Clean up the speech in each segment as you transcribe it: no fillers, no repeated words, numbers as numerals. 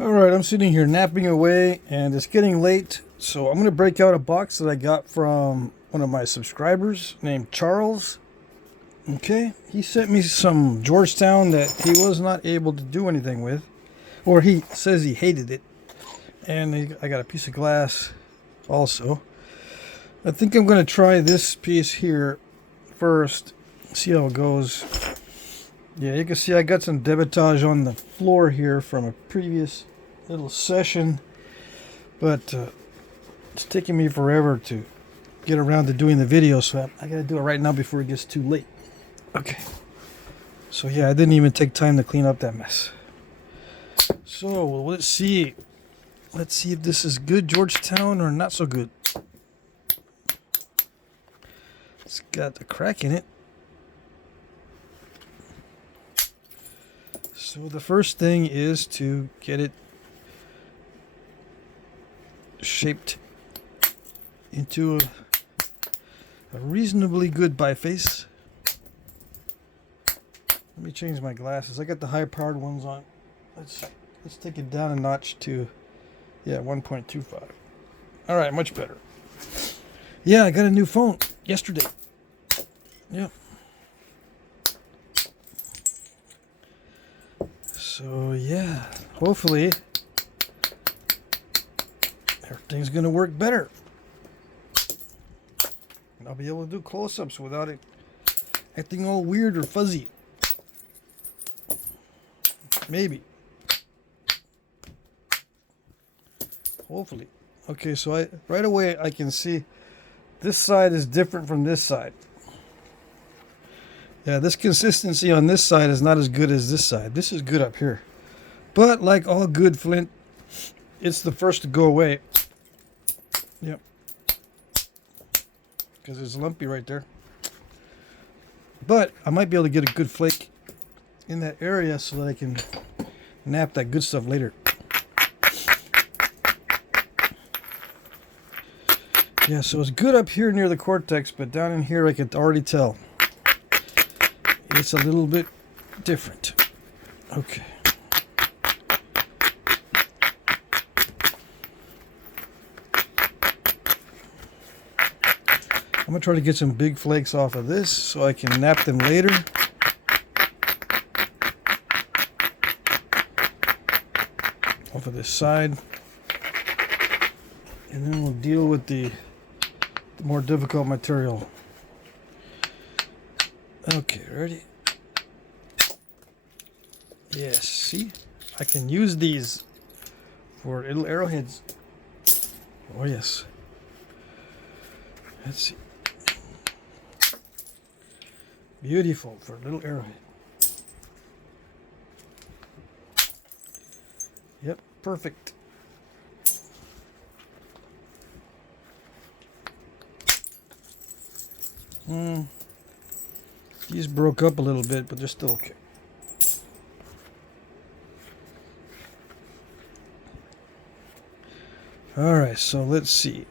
Alright, I'm sitting here napping away and it's getting late, so I'm going to break out a box that I got from one of my subscribers named Charles. Okay, he sent me some Georgetown that he was not able to do anything with, or he says he hated it. And I got a piece of glass also. I think I'm going to try this piece here first, see how it goes. Yeah, you can see I got some debitage on the floor here from a previous little session, but it's taking me forever to get around to doing the video, so I gotta do it right now before it gets too late. Okay, so yeah, I didn't even take time to clean up that mess. So let's see if this is good Georgetown or not so good. It's got a crack in it. So the first thing is to get it shaped into a reasonably good biface. Let me change my glasses. I got the high-powered ones on. Let's take it down a notch to 1.25. All right, much better. Yeah, I got a new phone yesterday. Yeah. So yeah, hopefully everything's gonna work better. And I'll be able to do close-ups without it acting all weird or fuzzy. Maybe. Hopefully. Okay, so right away I can see this side is different from this side. Yeah, this consistency on this side is not as good as this side. This is good up here. But like all good flint, it's the first to go away. Yep. Because it's lumpy right there. But I might be able to get a good flake in that area so that I can nap that good stuff later. Yeah, so it's good up here near the cortex, but down in here I can already tell it's a little bit different. Okay. I'm going to try to get some big flakes off of this so I can nap them later. Off of this side. And then we'll deal with the more difficult material. Okay, ready? Yes, see? I can use these for little arrowheads. Oh, yes. Let's see. Beautiful for a little arrowhead. Yep, perfect. These broke up a little bit, but they're still okay. Alright, so let's see.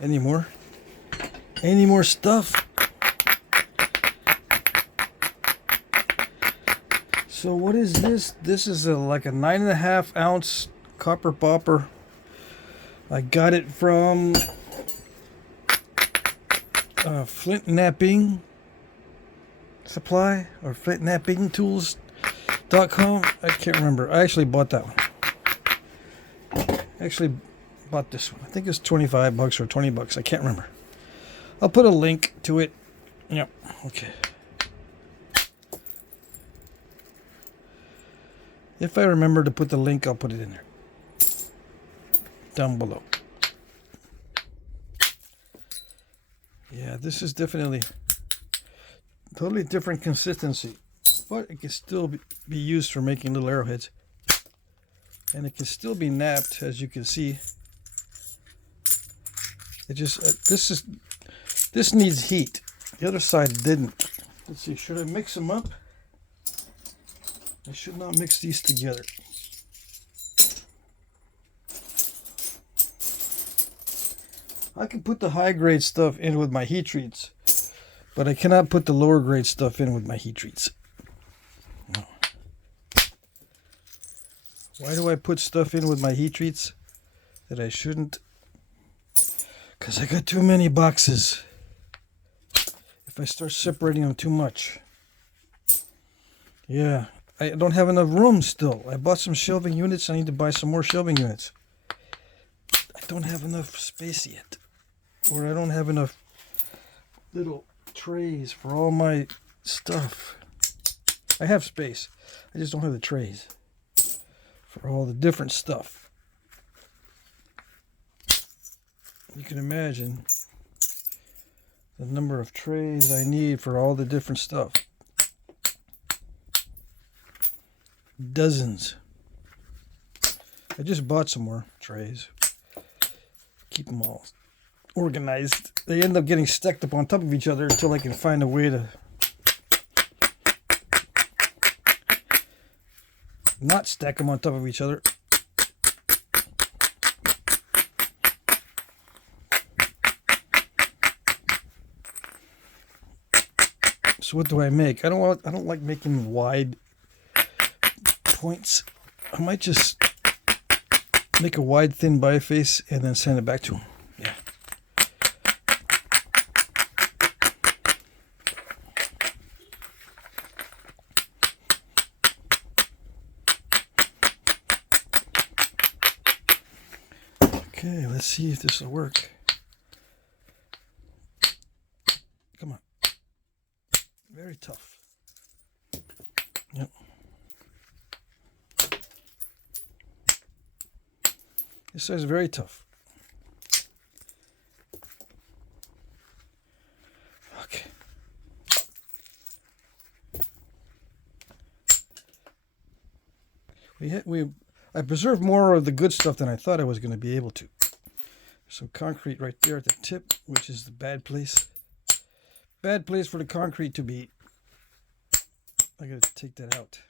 Any more? Any more stuff? So what is this? This is like a 9.5 ounce copper bopper. I got it from Flintknapping supply or flintknappingtools.com. I can't remember. I actually bought that one. Actually bought this one. I think it's 25 bucks or 20 bucks. I can't remember. I'll put a link to it. Yep. Okay. If I remember to put the link, I'll put it in there. Down below. Yeah, this is definitely totally different consistency, but it can still be used for making little arrowheads, and it can still be napped, as you can see. It just this needs heat. The other side didn't. Let's see, should I mix them up? I should not mix these together. I can put the high grade stuff in with my heat treats, but I cannot put the lower grade stuff in with my heat treats. No. Why do I put stuff in with my heat treats that I shouldn't? Because I got too many boxes. If I start separating them too much. Yeah, I don't have enough room still. I bought some shelving units. I need to buy some more shelving units. I don't have enough space yet. Or I don't have enough little trays for all my stuff. I have space. I just don't have the trays for all the different stuff. You can imagine the number of trays I need for all the different stuff. Dozens. I just bought some more trays. Keep them all organized. They end up getting stacked up on top of each other until I can find a way to not stack them on top of each other. So what do I make? I don't like making wide points. I might just make a wide thin biface and then send it back to him. Yeah. Okay, let's see if this will work. Come on. Very tough. Yep. This is very tough. Okay. I preserved more of the good stuff than I thought I was going to be able to. Some concrete right there at the tip, which is the bad place. Bad place for the concrete to be. I got to take that out.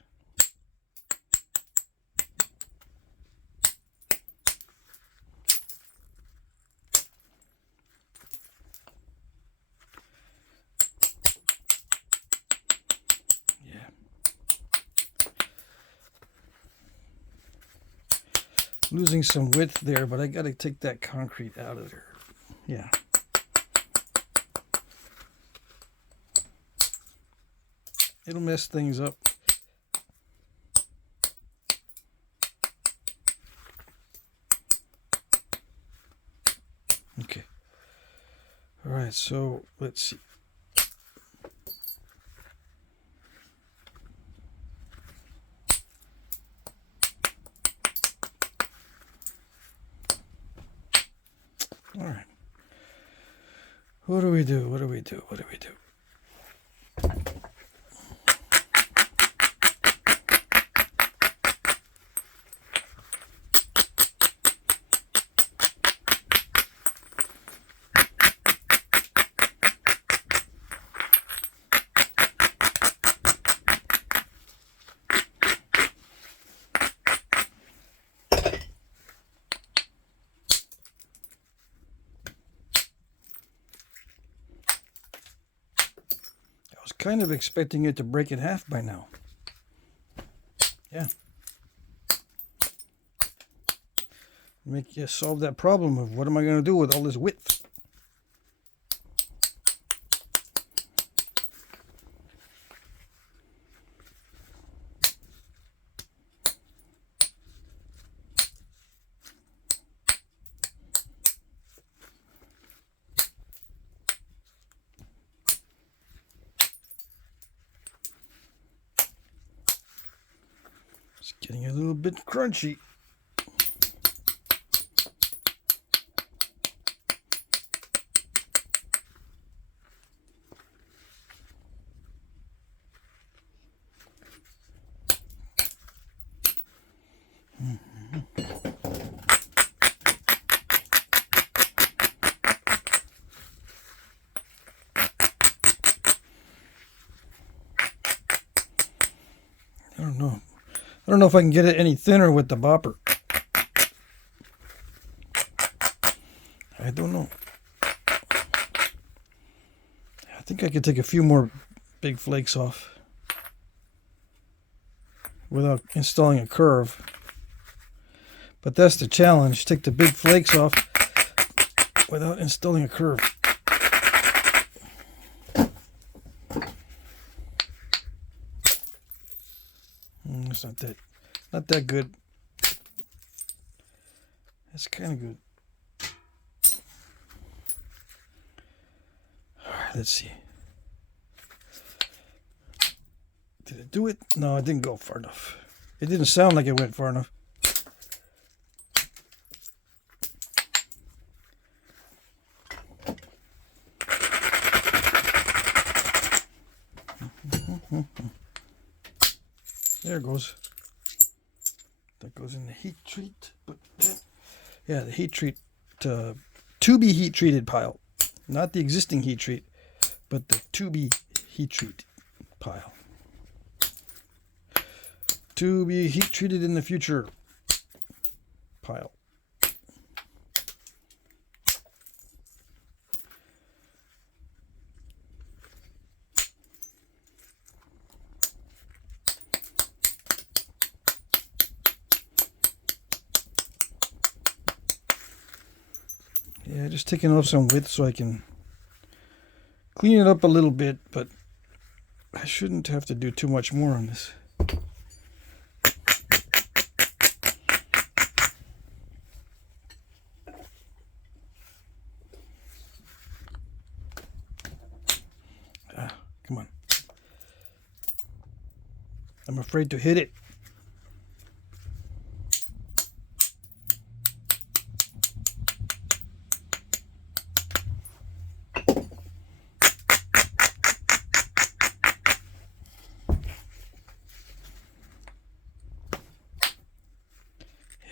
Losing some width there, but I got to take that concrete out of there. Yeah. It'll mess things up. Okay. All right, so let's see. All right. What do we do? What do we do? What do we do? Kind of expecting it to break in half by now. Yeah. Make you solve that problem of what am I going to do with all this width? Getting a little bit crunchy. I don't know. I don't know if I can get it any thinner with the bopper. I don't know. I think I could take a few more big flakes off without installing a curve. But that's the challenge. Take the big flakes off without installing a curve. It's not that good. That's kind of good. All right, let's see. Did it do it? No, it didn't go far enough. It didn't sound like it went far enough. There it goes. That goes in the heat treat. But yeah, the heat treat to be heat treated pile. Not the existing heat treat, but the to be heat treat pile. To be heat treated in the future pile. Yeah, just taking off some width so I can clean it up a little bit, but I shouldn't have to do too much more on this. Come on. I'm afraid to hit it.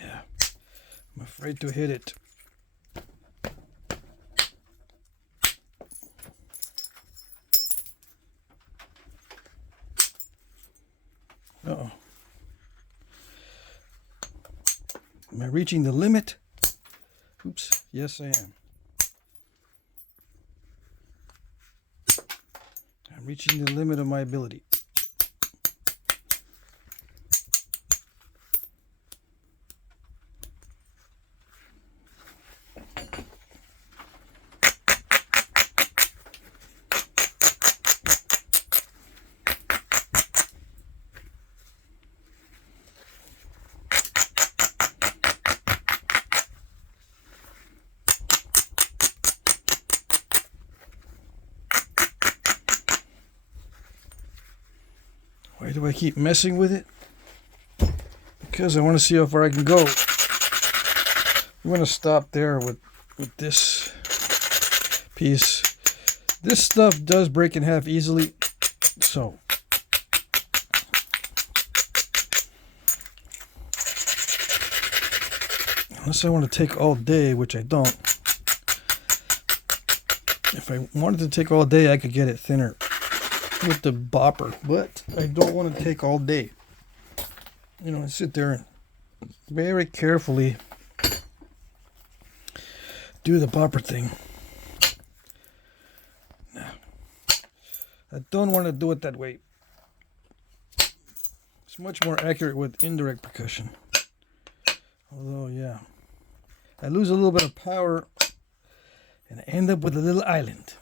Yeah, I'm afraid to hit it. Uh-oh. Am I reaching the limit? Oops. Yes, I am. I'm reaching the limit of my ability. Why do I keep messing with it? Because I want to see how far I can go. I'm going to stop there with this piece. This stuff does break in half easily, so unless I want to take all day, which I don't. If I wanted to take all day, I could get it thinner with the bopper, but I don't want to take all day. You know, I sit there and very carefully do the bopper thing. No, I don't want to do it that way. It's much more accurate with indirect percussion. Although, yeah, I lose a little bit of power and I end up with a little island.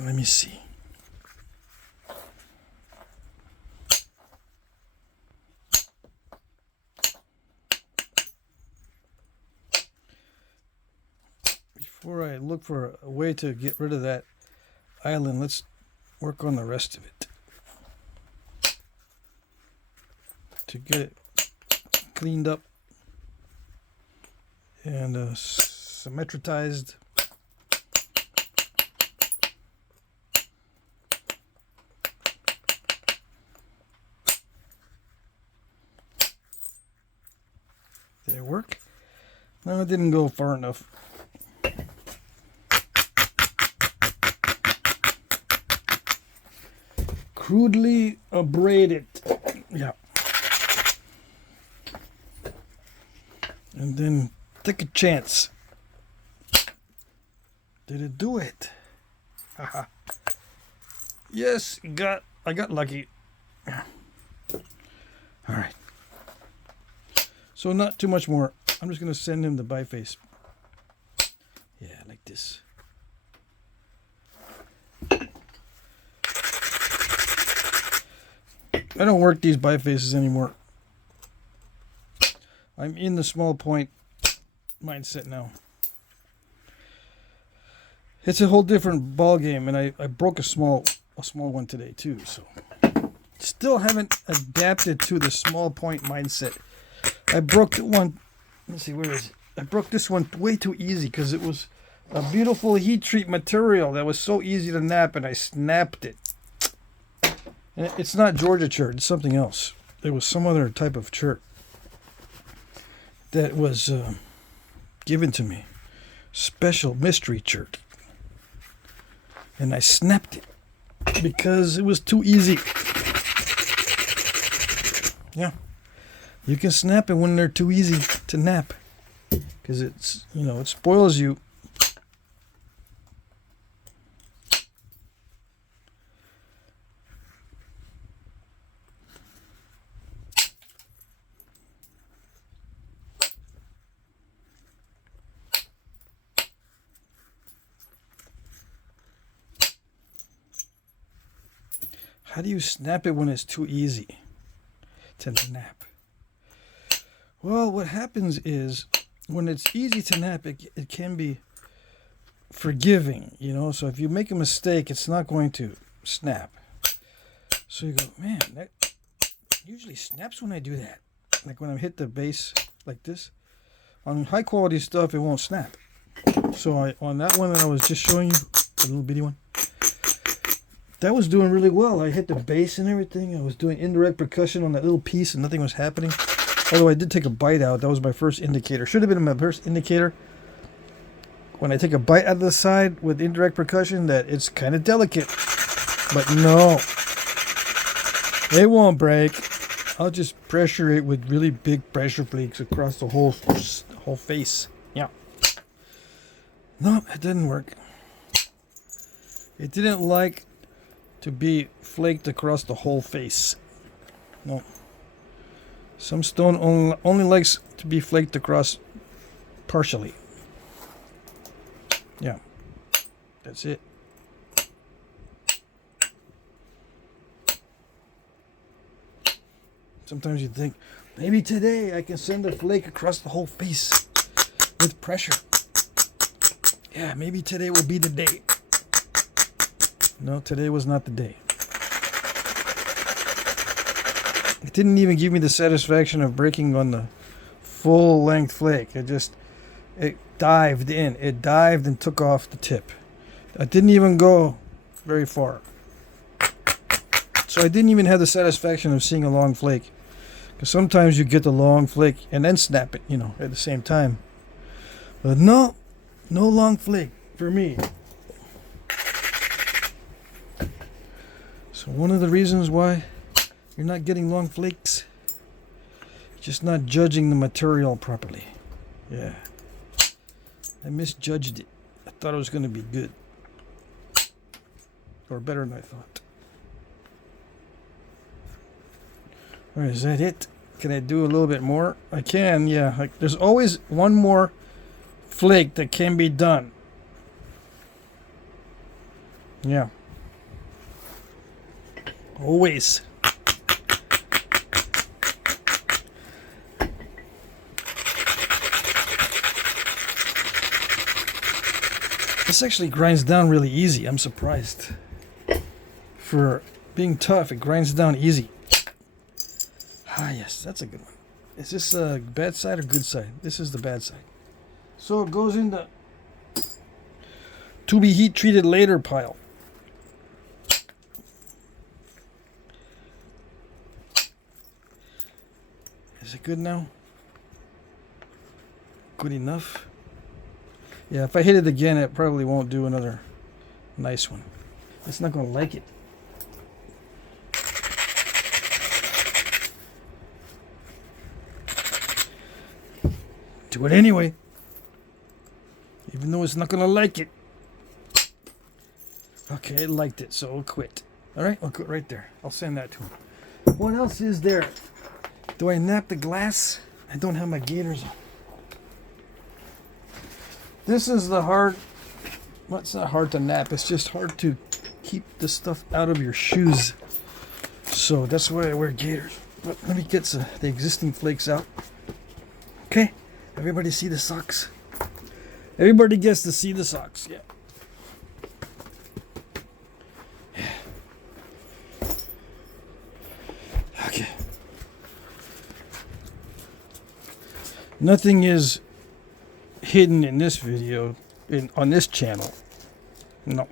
Let me see. Before I look for a way to get rid of that island, let's work on the rest of it. To get it cleaned up and symmetrized. Did it work? No, it didn't go far enough. Crudely abraded. Yeah. And then take a chance. Did it do it? Haha. Yes, I got lucky. All right. So not too much more. I'm just going to send him the biface. Yeah, like this. I don't work these bifaces anymore. I'm in the small point mindset now. It's a whole different ball game, and I broke a small one today too. So still haven't adapted to the small point mindset. I broke the one. Let's see, where is it? I broke this one way too easy because it was a beautiful heat treat material that was so easy to nap, and I snapped it. And it's not Georgia chert; it's something else. It was some other type of chert that was given to me, special mystery chert, and I snapped it because it was too easy. Yeah. You can snap it when they're too easy to nap, because it's, you know, it spoils you. How do you snap it when it's too easy to nap? Well, what happens is when it's easy to nap, it can be forgiving, you know. So if you make a mistake, it's not going to snap. So you go, man, that usually snaps when I do that. Like when I hit the base like this. On high quality stuff, it won't snap. So on that one that I was just showing you, the little bitty one, that was doing really well. I hit the base and everything. I was doing indirect percussion on that little piece and nothing was happening. Although I did take a bite out. That was my first indicator. Should have been my first indicator. When I take a bite out of the side with indirect percussion, that it's kind of delicate. But no. It won't break. I'll just pressure it with really big pressure flakes across the whole face. Yeah. No, it didn't work. It didn't like to be flaked across the whole face. No. Some stone only likes to be flaked across partially. Yeah. That's it. Sometimes you think, maybe today I can send a flake across the whole face with pressure. Yeah, maybe today will be the day. No, today was not the day. It didn't even give me the satisfaction of breaking on the full length flake. It dived in. It dived and took off the tip. I didn't even go very far. So I didn't even have the satisfaction of seeing a long flake. Because sometimes you get the long flake and then snap it, you know, at the same time. But no long flake for me. So one of the reasons why you're not getting long flakes, you're just not judging the material properly. Yeah. I misjudged it. I thought it was going to be good. Or better than I thought. Alright, is that it? Can I do a little bit more? I can, yeah. Like, there's always one more flake that can be done. Yeah. Always. This actually grinds down really easy. I'm surprised. For being tough, it grinds down easy. Ah, yes, that's a good one. Is this a bad side or good side? This is the bad side. So it goes in the to be heat treated later pile. Is it good now? Good enough? Yeah, if I hit it again, it probably won't do another nice one. It's not going to like it. Do it anyway. Even though it's not going to like it. Okay, it liked it, so it'll quit. Alright, I'll quit right there. I'll send that to him. What else is there Do I nap the glass? I don't have my gaiters on. This is the hard, well, it's not hard to nap, it's just hard to keep the stuff out of your shoes. So that's why I wear gaiters. But let me get the existing flakes out. Okay, everybody see the socks? Everybody gets to see the socks, yeah. Okay. Nothing is hidden in this video, on this channel. No.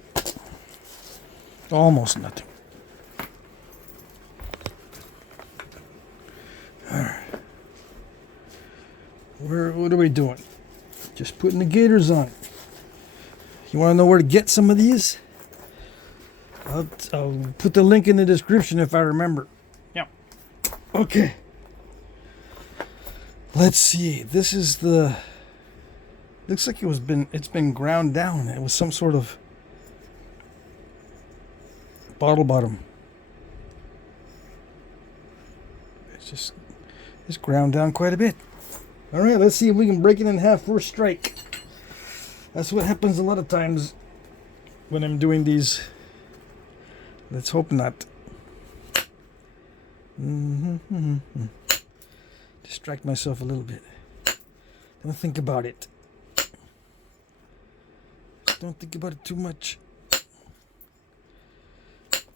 Almost nothing. Alright. What are we doing? Just putting the gaiters on. You want to know where to get some of these? I'll put the link in the description if I remember. Yeah. Okay. Let's see. This is the... Looks like it's been ground down. It was some sort of bottle bottom. It's ground down quite a bit. All right, let's see if we can break it in half first strike. That's what happens a lot of times when I'm doing these. Let's hope not. Distract myself a little bit. Don't think about it. Don't think about it too much.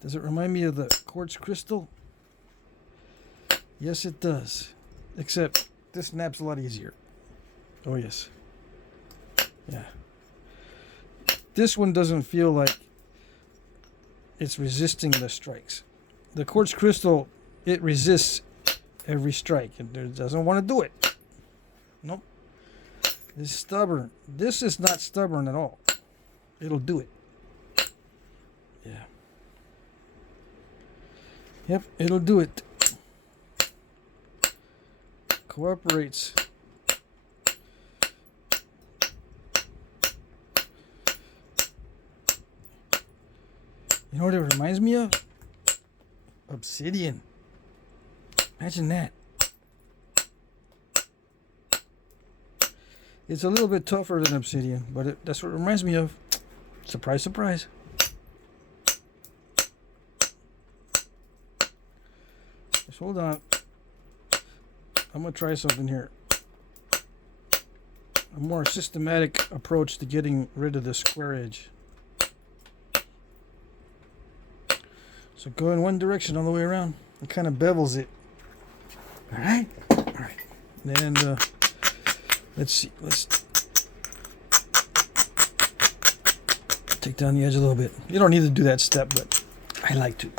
Does it remind me of the quartz crystal? Yes, it does. Except this snaps a lot easier. Oh, yes. Yeah. This one doesn't feel like it's resisting the strikes. The quartz crystal, it resists every strike. It doesn't want to do it. Nope. It's stubborn. This is not stubborn at all. It'll do it. Yeah. Yep, it'll do it. Cooperates. You know what it reminds me of? Obsidian. Imagine that. It's a little bit tougher than obsidian, but that's what it reminds me of. Surprise, surprise. Just hold on. I'm going to try something here. A more systematic approach to getting rid of the square edge. So go in one direction all the way around. It kind of bevels it. Alright? Alright. And let's see. Let's take down the edge a little bit. You don't need to do that step, but I like to.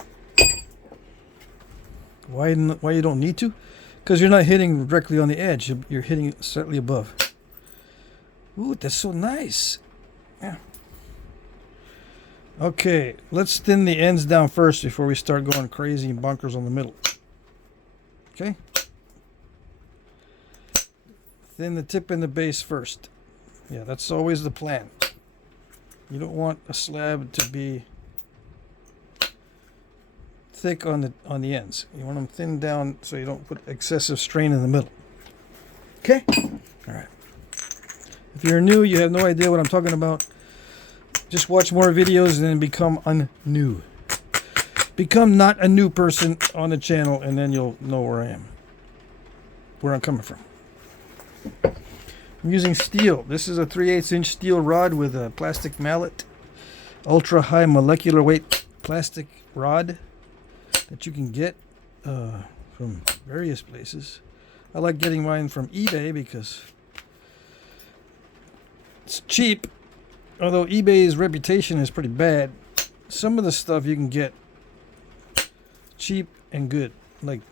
Why you don't need to? Because you're not hitting directly on the edge. You're hitting slightly above. Ooh, that's so nice. Yeah. Okay, let's thin the ends down first before we start going crazy and bonkers on the middle. Okay? Thin the tip and the base first. Yeah, that's always the plan. You don't want a slab to be thick on the ends. You want them thinned down so you don't put excessive strain in the middle. Okay? All right. If you're new, you have no idea what I'm talking about, just watch more videos and then become un-new. Become not a new person on the channel, and then you'll know where I am, where I'm coming from. I'm using steel. This is a 3/8 inch steel rod with a plastic mallet. Ultra high molecular weight plastic rod that you can get from various places. I like getting mine from eBay because it's cheap. Although eBay's reputation is pretty bad, some of the stuff you can get cheap and good, like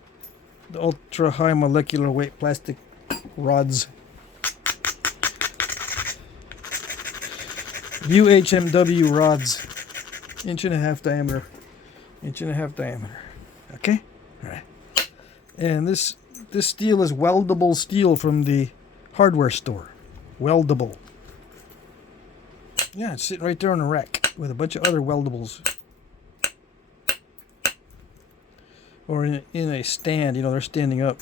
the ultra high molecular weight plastic rods. UHMW rods, 1.5 diameter, 1.5 diameter. Okay, all right. And this steel is weldable steel from the hardware store. Weldable. Yeah, it's sitting right there on a rack with a bunch of other weldables. Or in a stand, you know, they're standing up.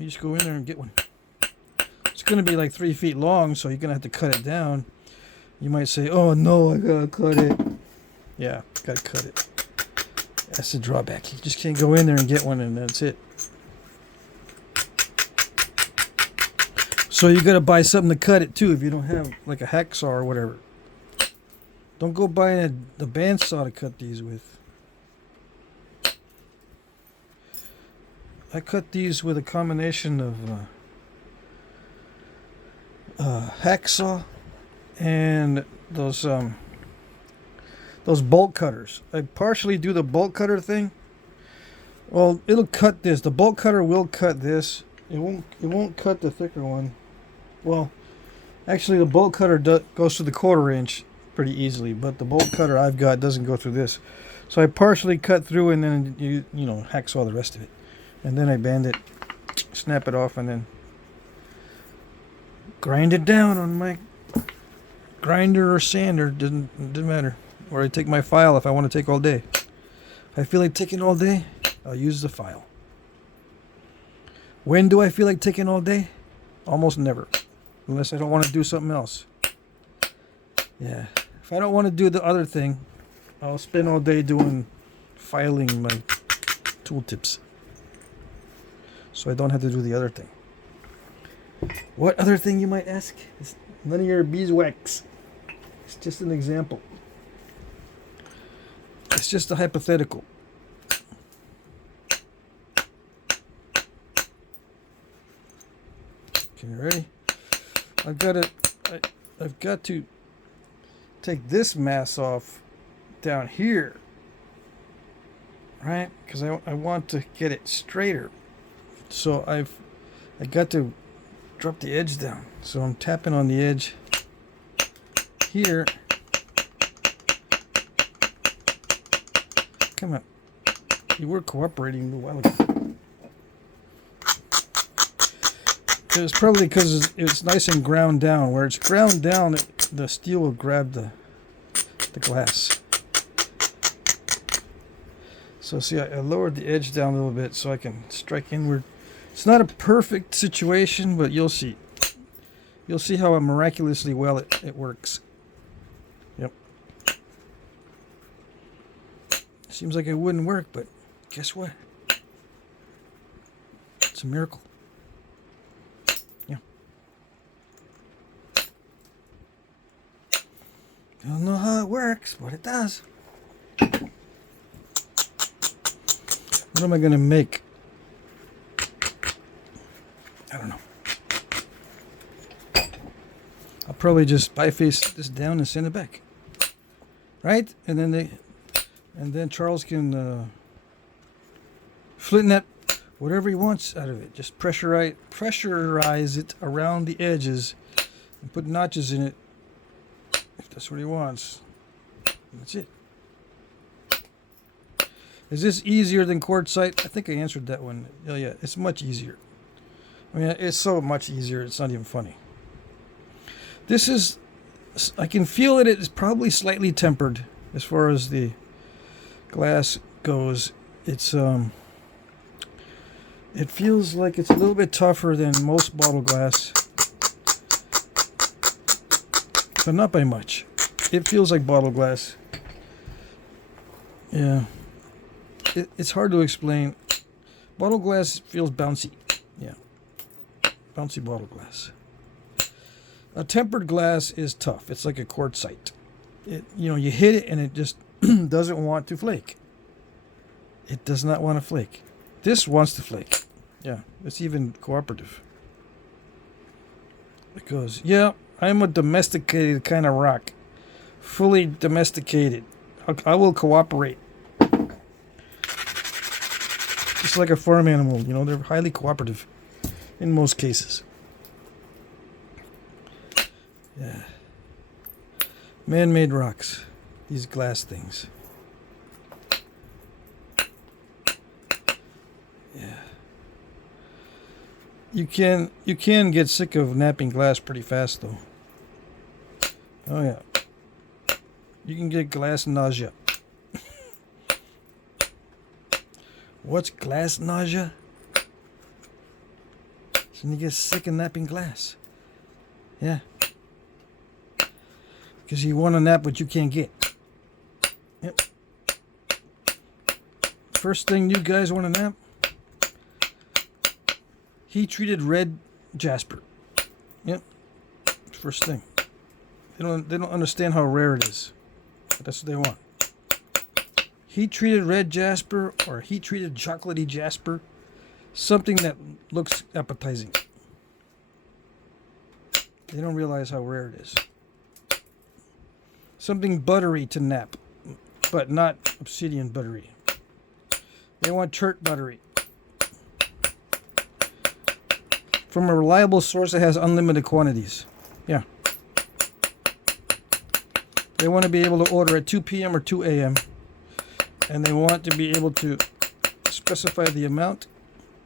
You just go in there and get one. It's going to be like 3 feet long, so you're going to have to cut it down. You might say, oh no, I gotta cut it. Yeah, gotta cut it. That's the drawback. You just can't go in there and get one and that's it. So you gotta buy something to cut it too if you don't have like a hacksaw or whatever. Don't go buying the bandsaw to cut these with. I cut these with a combination of hacksaw and those bolt cutters. I partially do the bolt cutter thing. Well, it'll cut this. The bolt cutter will cut this. It won't cut the thicker one. Well, actually the bolt cutter goes to the 1/4 inch pretty easily, but the bolt cutter I've got doesn't go through this. So I partially cut through and then you know hacksaw the rest of it. And then I band it, snap it off, and then grind it down on my grinder or sander. Doesn't matter. Or I take my file if I want to take all day. If I feel like taking all day, I'll use the file. When do I feel like taking all day? Almost never. Unless I don't want to do something else. Yeah. If I don't want to do the other thing, I'll spend all day doing filing my tooltips. So I don't have to do the other thing. What other thing, you might ask? It's none of your beeswax. It's just an example. It's just a hypothetical. Okay, ready? I've got to take this mass off down here, right? Because I want to get it straighter. So I got to drop the edge down. So I'm tapping on the edge here. Come on. You were cooperating a while ago. It was probably because it's nice and ground down. Where it's ground down, the steel will grab the glass. So see, I lowered the edge down a little bit so I can strike inward. It's not a perfect situation, but you'll see. You'll see how miraculously well it works. Yep. Seems like it wouldn't work, but guess what? It's a miracle. Yeah. Don't know how it works, but it does. What am I going to make? I don't know. I'll probably just biface this down and send it back. Right? And then Charles can flint-knap whatever he wants out of it. Just pressurize it around the edges and put notches in it if that's what he wants. That's it. Is this easier than quartzite? I think I answered that one. Oh yeah, it's much easier. I mean, it's so much easier, it's not even funny. This is, I can feel it is probably slightly tempered as far as the glass goes. It's it feels like it's a little bit tougher than most bottle glass, but not by much. It feels like bottle glass. Yeah. It's hard to explain. Bottle glass feels bouncy. Yeah. Bouncy bottle glass. A tempered glass is tough. It's like a quartzite. You hit it and it just doesn't want to flake. It does not want to flake. This wants to flake. Yeah, it's even cooperative. It goes, yeah, I'm a domesticated kind of rock. Fully domesticated. I will cooperate. Just like a farm animal, they're highly cooperative in most cases. Yeah. Man-made rocks. These glass things. Yeah. You can get sick of knapping glass pretty fast though. Oh yeah. You can get glass nausea. What's glass nausea? And you get sick of napping glass. Yeah. Because you want to nap what you can't get. Yep. First thing you guys want to nap. Heat-treated red jasper. Yep. First thing. They don't understand how rare it is. But that's what they want. Heat-treated red jasper or heat-treated chocolatey jasper. Something that looks appetizing. They don't realize how rare it is. Something buttery to nap, but not obsidian buttery. They want chert buttery. From a reliable source that has unlimited quantities. Yeah. They want to be able to order at 2 p.m. or 2 a.m. And they want to be able to specify the amount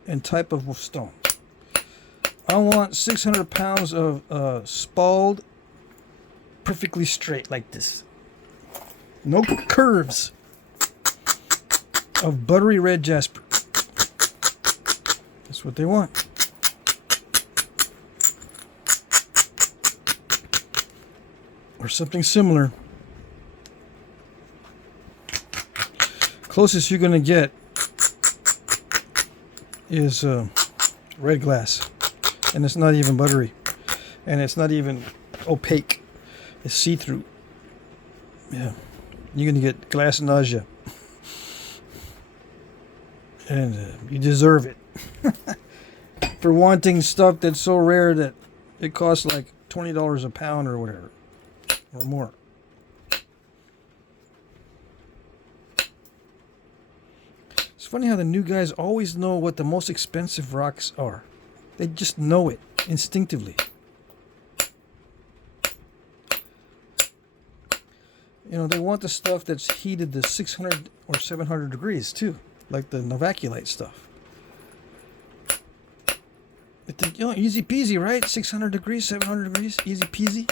and type of stone. I want 600 pounds of spalled, perfectly straight like this. No curves. Of buttery red jasper. That's what they want. Or something similar. Closest you're going to get is red glass, and it's not even buttery, and it's not even opaque. It's see-through. Yeah, you're gonna get glass nausea, and you deserve it for wanting stuff that's so rare that it costs like $20 a pound or whatever, or more. It's funny how the new guys always know what the most expensive rocks are. They just know it instinctively. You know, they want the stuff that's heated to 600 or 700 degrees too, like the novaculite stuff. But the, you know, easy peasy, right? 600 degrees, 700 degrees, easy peasy.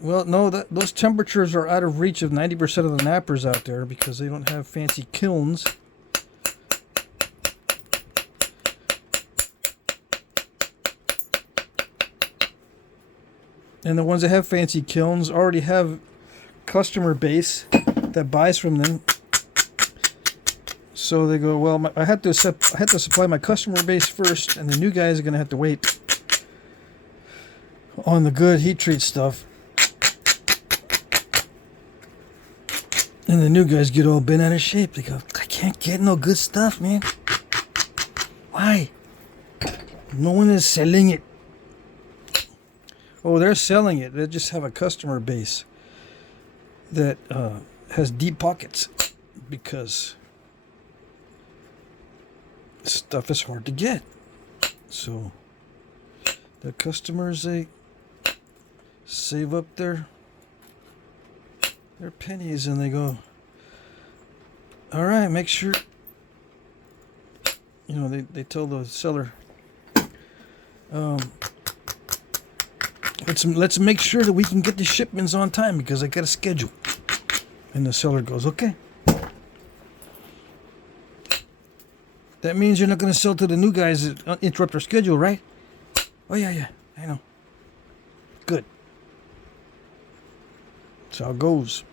Well, no, those temperatures are out of reach of 90% of the nappers out there because they don't have fancy kilns. And the ones that have fancy kilns already have customer base that buys from them. So they go, well, I had to supply my customer base first, and the new guys are going to have to wait on the good heat treat stuff. And the new guys get all bent out of shape. They go, I can't get no good stuff, man. Why? No one is selling it. Oh, they're selling it. They just have a customer base that has deep pockets because stuff is hard to get. So the customers, they save up their pennies and they go, all right, make sure, you know, they tell the seller, let's make sure that we can get the shipments on time because I got a schedule. And the seller goes, okay. That means you're not going to sell to the new guys that interrupt our schedule, right? Oh, yeah, I know. Good. That's how it goes.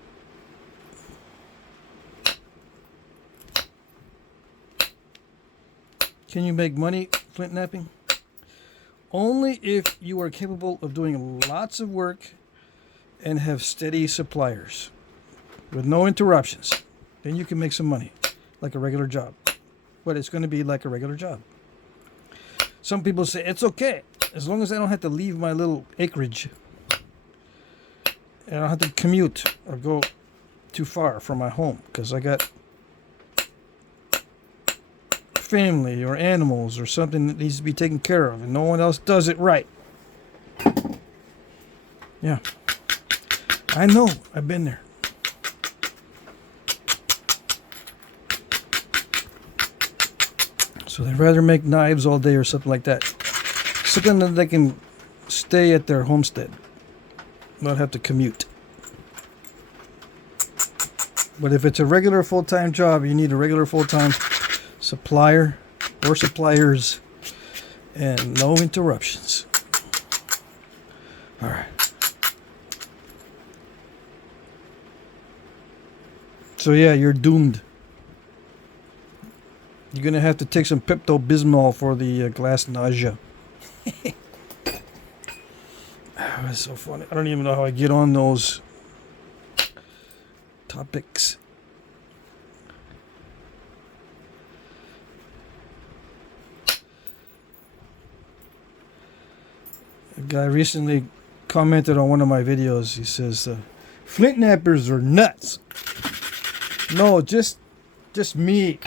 Can you make money flint napping? Only if you are capable of doing lots of work and have steady suppliers with no interruptions. Then you can make some money like a regular job. But it's going to be like a regular job. Some people say it's okay as long as I don't have to leave my little acreage. And I don't have to commute or go too far from my home because I got family or animals or something that needs to be taken care of and no one else does it right. Yeah. I know. I've been there. So they'd rather make knives all day or something like that. Something that they can stay at their homestead. Not have to commute. But if it's a regular full-time job, you need a regular full-time supplier or suppliers. and no interruptions. All right. So yeah, you're doomed. You're gonna have to take some Pepto-Bismol for the glass nausea. That's so funny. I don't even know how I get on those topics. A guy recently commented on one of my videos. He says, "Flintknappers are nuts." No, just me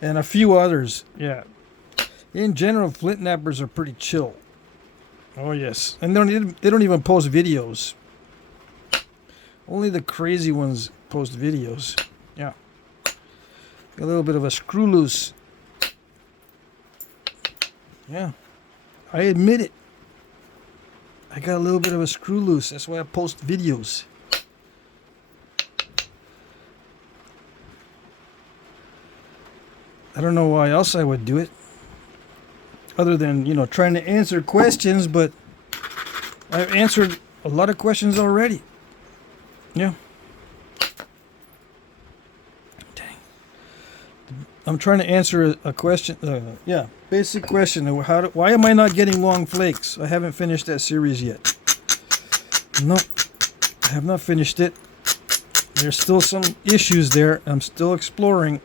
and a few others. Yeah. In general, Flintknappers are pretty chill. Oh yes, and they don't even post videos. Only the crazy ones post videos. Yeah. A little bit of a screw loose. Yeah. I admit it. I got a little bit of a screw loose. That's why I post videos. I don't know why else I would do it. Other than, you know, trying to answer questions, but I've answered a lot of questions already. Yeah. Dang. I'm trying to answer a question. Basic question. Why am I not getting long flakes? I haven't finished that series yet. No, I have not finished it. There's still some issues there. I'm still exploring.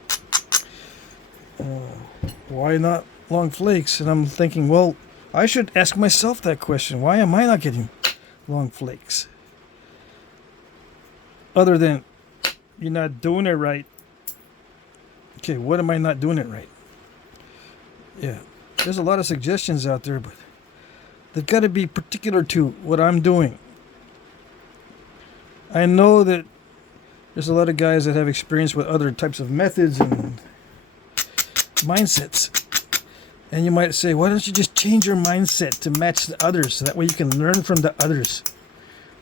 Why not long flakes? And I'm thinking, well, I should ask myself that question. Why am I not getting long flakes? Other than you're not doing it right. Okay, what am I not doing it right? Yeah, there's a lot of suggestions out there, but they've got to be particular to what I'm doing. I know that there's a lot of guys that have experience with other types of methods and mindsets. And you might say, why don't you just change your mindset to match the others so that way you can learn from the others?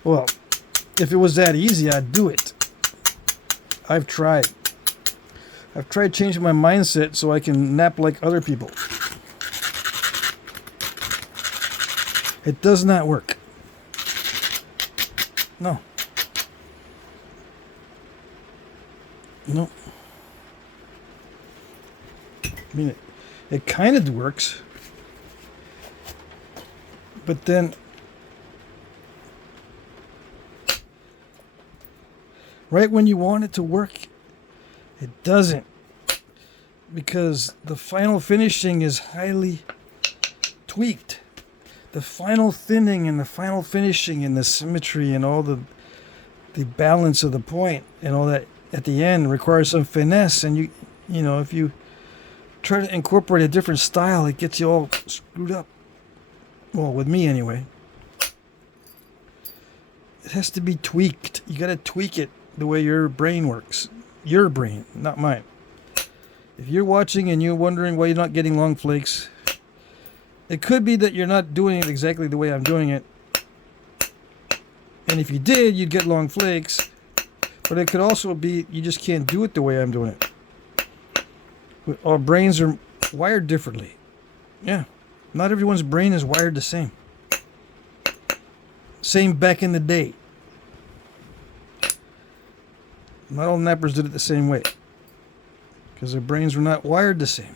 Well, if it was that easy, I'd do it. I've tried. I've tried changing my mindset so I can nap like other people. It does not work. No. No. I mean, it kind of works. But then right when you want it to work, it doesn't. Because the final finishing is highly tweaked. The final thinning and the final finishing and the symmetry and all the balance of the point and all that at the end requires some finesse. And you know, if you try to incorporate a different style, it gets you all screwed up. Well, with me anyway. It has to be tweaked. You got to tweak it the way your brain works. Your brain, not mine. If you're watching and you're wondering why you're not getting long flakes, it could be that you're not doing it exactly the way I'm doing it. And if you did, you'd get long flakes. But it could also be you just can't do it the way I'm doing it. Our brains are wired differently. Yeah. Not everyone's brain is wired the same. Same back in the day. Not all nappers did it the same way. Because their brains were not wired the same.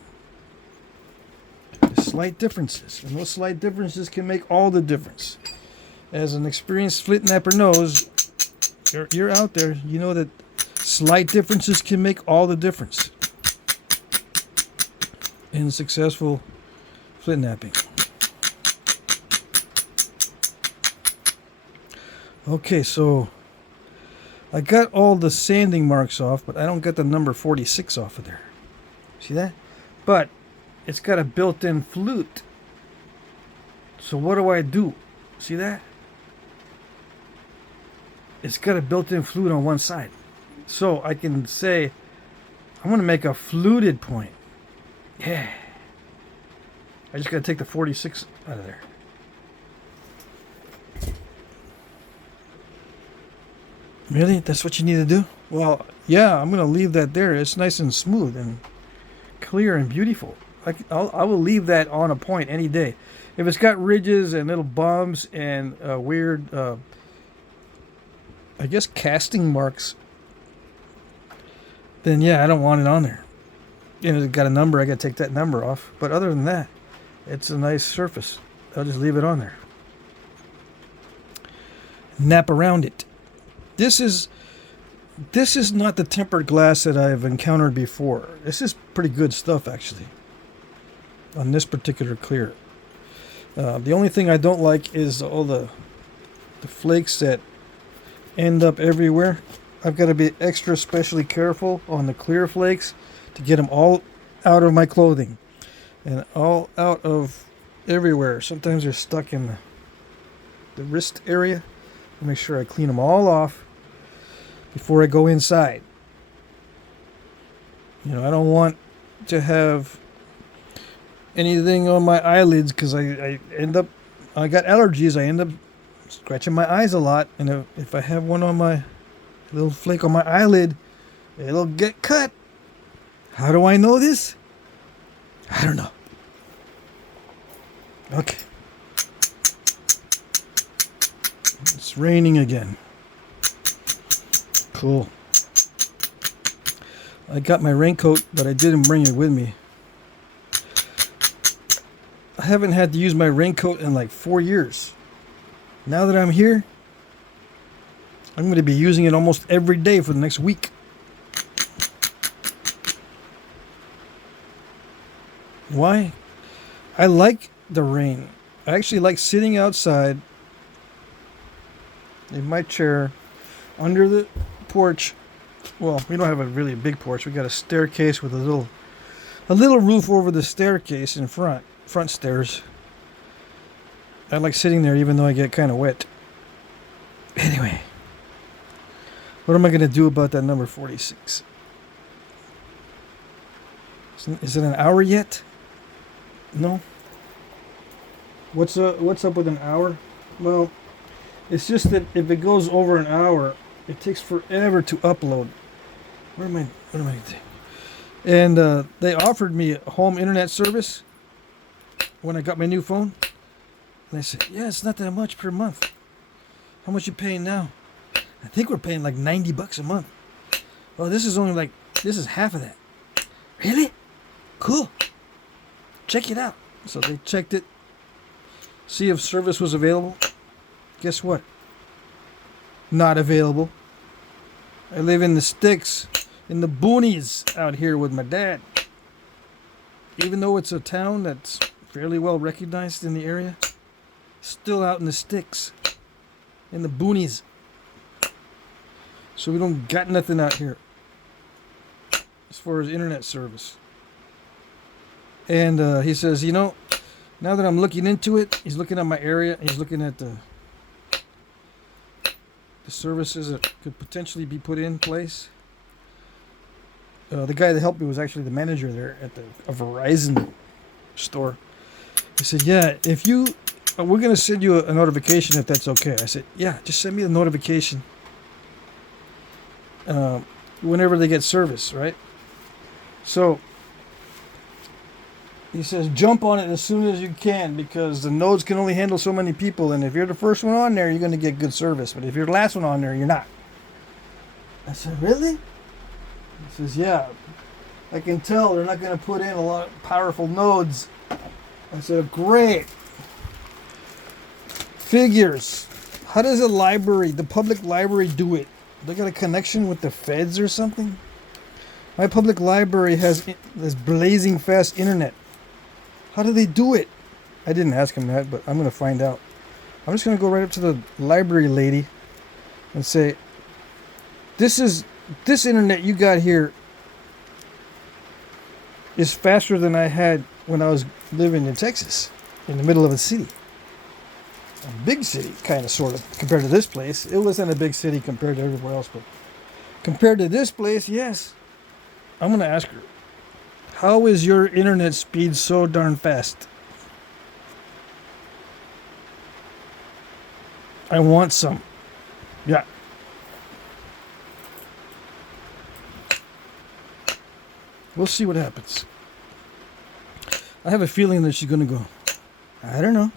There's slight differences. And those slight differences can make all the difference. As an experienced flint napper knows, you're out there, you know that slight differences can make all the difference in successful flint napping. Okay, so I got all the sanding marks off, but I don't get the number 46 off of there. See that? But it's got a built-in flute. So what do I do? See that? It's got a built-in flute on one side. So I can say, I'm going to make a fluted point. Yeah. I just got to take the 46 out of there. Really? That's what you need to do? Well, yeah, I'm going to leave that there. It's nice and smooth and clear and beautiful. I will leave that on a point any day. If it's got ridges and little bumps and weird, I guess casting marks, then yeah, I don't want it on there. And it's got a number, I got to take that number off. But other than that, it's a nice surface. I'll just leave it on there. Nap around it. This is not the tempered glass that I've encountered before. This is pretty good stuff, actually, on this particular clear. The only thing I don't like is all the flakes that end up everywhere. I've got to be extra especially careful on the clear flakes to get them all out of my clothing and all out of everywhere. Sometimes they're stuck in the wrist area. I'll make sure I clean them all off before I go inside. You know, I don't want to have anything on my eyelids because I got allergies. I end up scratching my eyes a lot, and if I have one on my little flake on my eyelid, it'll get cut. How do I know this? I don't know. Okay. It's raining again. Cool. I got my raincoat, but I didn't bring it with me. I haven't had to use my raincoat in like 4 years. Now that I'm here, I'm going to be using it almost every day for the next week. Why? I like the rain. I actually like sitting outside in my chair under the porch. Well, we don't have a really big porch. We got a staircase with a little roof over the staircase in front stairs. I like sitting there even though I get kind of wet. Anyway, what am I going to do about that number 46? Is it an hour yet? No. What's up with an hour? Well, it's just that if it goes over an hour, it takes forever to upload. What am I doing? And they offered me a home internet service when I got my new phone. And I said, yeah, it's not that much per month. How much you paying now? I think we're paying like $90 a month. Well, this is half of that. Really? Cool. Check it out. So they checked it, see if service was available. Guess what? Not available. I live in the sticks, in the boonies out here with my dad. Even though it's a town that's fairly well recognized in the area, still out in the sticks, in the boonies. So we don't got nothing out here as far as internet service. And he says, you know, now that I'm looking into it, he's looking at my area. He's looking at the services that could potentially be put in place. The guy that helped me was actually the manager there at a Verizon store. He said, yeah, we're going to send you a notification if that's okay. I said, yeah, just send me the notification whenever they get service, right? So he says, jump on it as soon as you can because the nodes can only handle so many people. And if you're the first one on there, you're going to get good service. But if you're the last one on there, you're not. I said, really? He says, yeah. I can tell they're not going to put in a lot of powerful nodes. I said, great. Figures. How does the public library do it? They got a connection with the feds or something? My public library has this blazing fast internet. How do they do it? I didn't ask him that, but I'm going to find out. I'm just going to go right up to the library lady and say, this internet you got here is faster than I had when I was living in Texas, in the middle of a city. A big city, kind of, sort of, compared to this place. It wasn't a big city compared to everywhere else, but compared to this place, yes. I'm going to ask her, how is your internet speed so darn fast? I want some. Yeah. We'll see what happens. I have a feeling that she's gonna go, I don't know.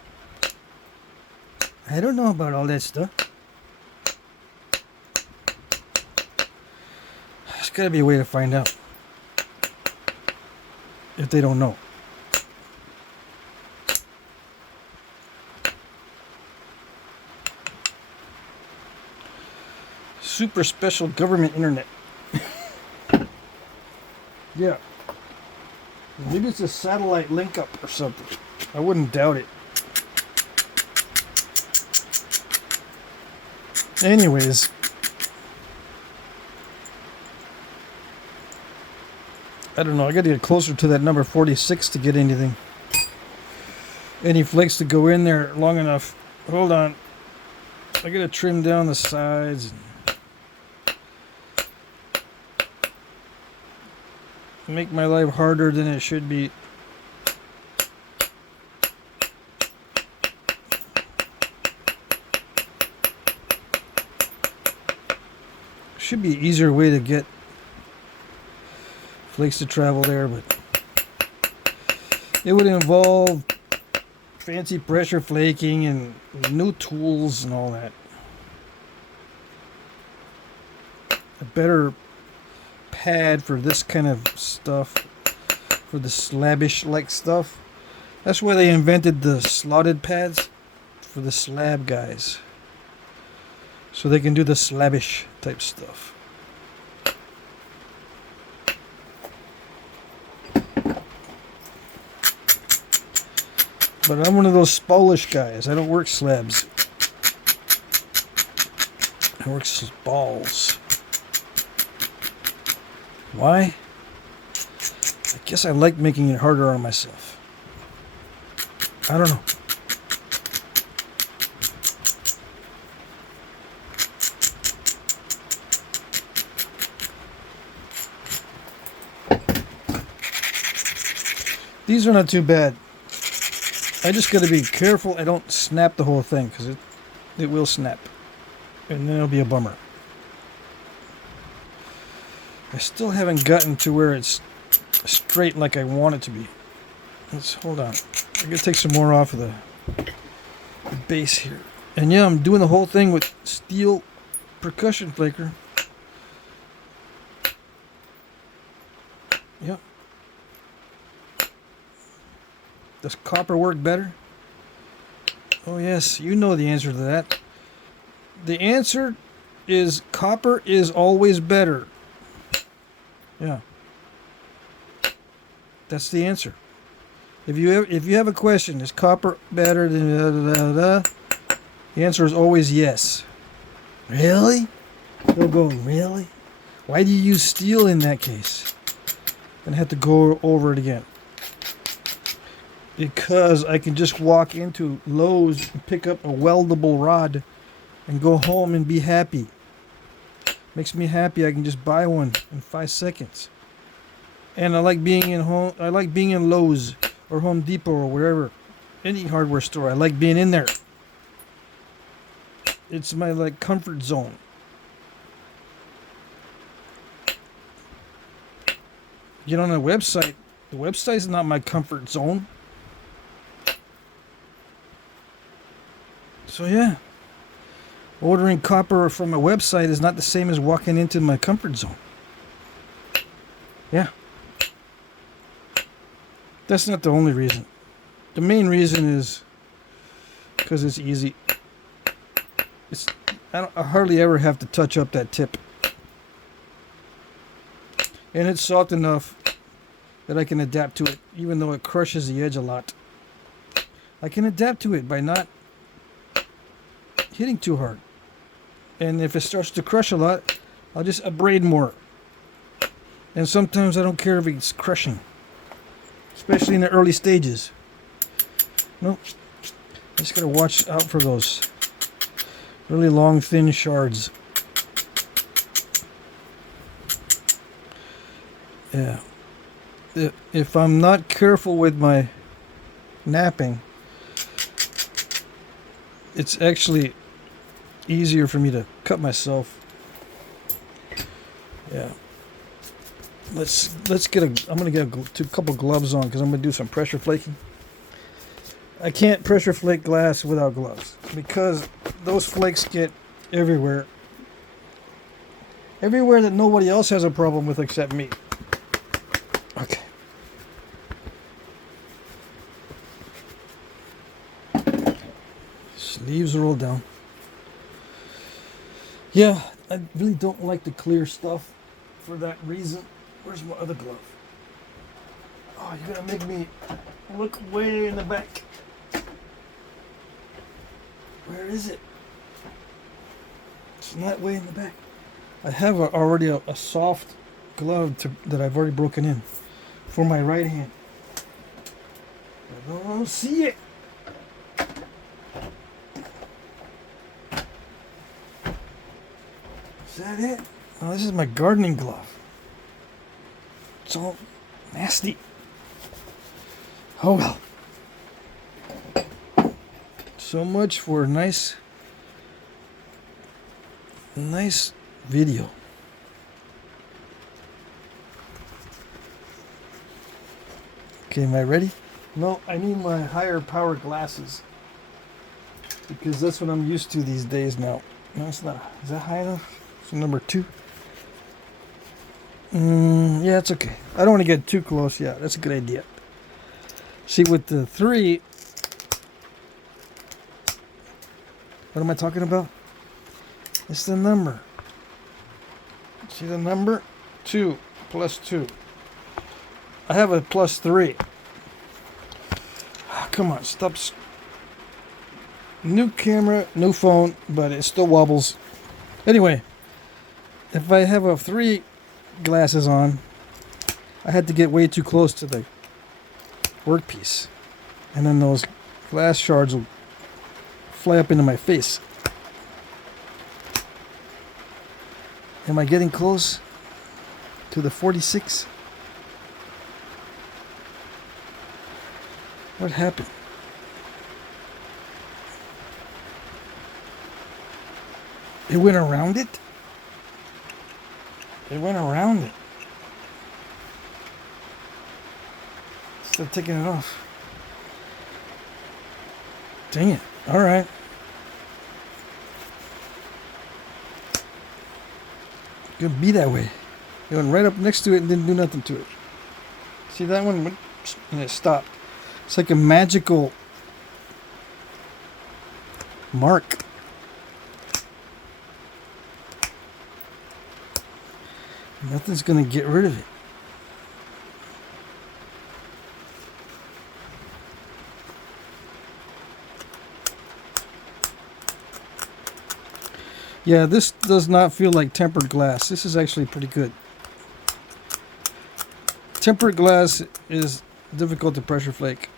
I don't know about all that stuff. There's gotta be a way to find out. If they don't know. Super special government internet. Yeah. Maybe it's a satellite link up or something. I wouldn't doubt it. Anyways. I don't know. I gotta get closer to that number 46 to get anything. Any flakes to go in there long enough. Hold on. I gotta trim down the sides. Make my life harder than it should be. Should be an easier way to get flakes to travel there, but it would involve fancy pressure flaking and new tools and all that. A better pad for this kind of stuff, for the slabish like stuff. That's why they invented the slotted pads for the slab guys, so they can do the slabish type stuff. But I'm one of those spallish guys. I don't work slabs. I work spalls. Why? I guess I like making it harder on myself. I don't know. These are not too bad. I just got to be careful I don't snap the whole thing, because it will snap. And then it'll be a bummer. I still haven't gotten to where it's straight like I want it to be. Let's hold on. I'm going to take some more off of the base here. And yeah, I'm doing the whole thing with steel percussion flaker. Yep. Does copper work better? Oh yes, you know the answer to that. The answer is copper is always better. Yeah. That's the answer. If you have a question, is copper better than the answer is always yes. Really? They'll go, really? Why do you use steel in that case? And have to go over it again. Because I can just walk into Lowe's and pick up a weldable rod and go home and be happy. Makes me happy. I can just buy one in 5 seconds. And I like being in home. I like being in Lowe's or Home Depot or wherever, any hardware store. I like being in there. It's my like comfort zone. Get on a website. The website's not my comfort zone. So yeah, ordering copper from a website is not the same as walking into my comfort zone. Yeah. That's not the only reason. The main reason is because it's easy. I hardly ever have to touch up that tip. And it's soft enough that I can adapt to it, even though it crushes the edge a lot. I can adapt to it by not hitting too hard. And if it starts to crush a lot, I'll just abrade more. And sometimes I don't care if it's crushing, especially in the early stages. Nope. Just gotta watch out for those really long, thin shards. Yeah. If I'm not careful with my knapping, it's actually easier for me to cut myself. Yeah. let's get a. I'm gonna get a couple gloves on because I'm gonna do some pressure flaking. I can't pressure flake glass without gloves because those flakes get everywhere. Everywhere that nobody else has a problem with except me. Okay. Sleeves roll down. Yeah, I really don't like the clear stuff for that reason. Where's my other glove? Oh, you're gonna make me look way in the back. Where is it? It's not way in the back. I have already a soft glove that I've already broken in for my right hand. I don't see it. Is that it? Oh, this is my gardening glove. It's all nasty. Oh well. So much for a nice video. Okay, am I ready? No, I need my higher power glasses because that's what I'm used to these days now. No, it's not. Is that high enough? So number 2. Yeah, it's okay. I don't want to get too close. Yeah, that's a good idea. See, with the 3, what am I talking about? It's the number. See the number? 2 plus 2. I have a plus 3. Oh, come on, stop. New camera, new phone, but it still wobbles. Anyway, if I have a 3 glasses on, I had to get way too close to the workpiece. And then those glass shards will fly up into my face. Am I getting close to the 46? What happened? It went around it? It went around it. Still taking it off. Dang it. Alright. Gonna be that way. It went right up next to it and didn't do nothing to it. See that one went and it stopped. It's like a magical mark. Nothing's gonna get rid of it. Yeah, this does not feel like tempered glass. This is actually pretty good. Tempered glass is difficult to pressure flake.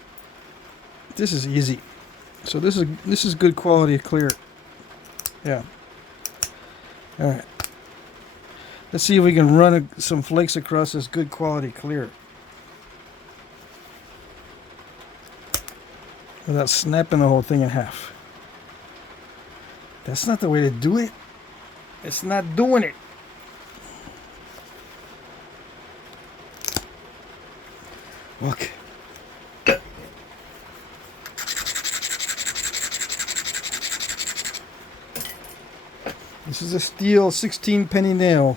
This is easy. So this is good quality clear. Yeah. All right. Let's see if we can run some flakes across this good quality clear without snapping the whole thing in half. That's not the way to do it. It's not doing it. Look. This is a steel 16 penny nail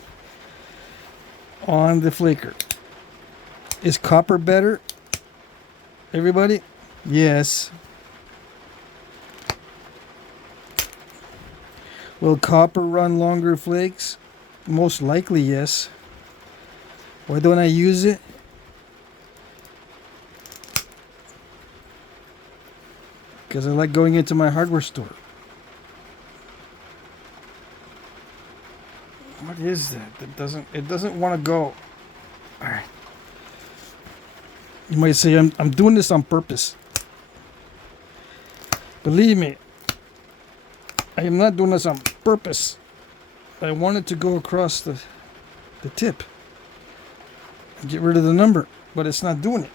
on the flaker. Is copper better? Everybody? Yes. Will copper run longer flakes? Most likely, yes. Why don't I use it? Because I like going into my hardware store. What is that? It doesn't want to go. All right. You might say I'm doing this on purpose. Believe me, I am not doing this on purpose. I want it to go across the tip and get rid of the number, but it's not doing it.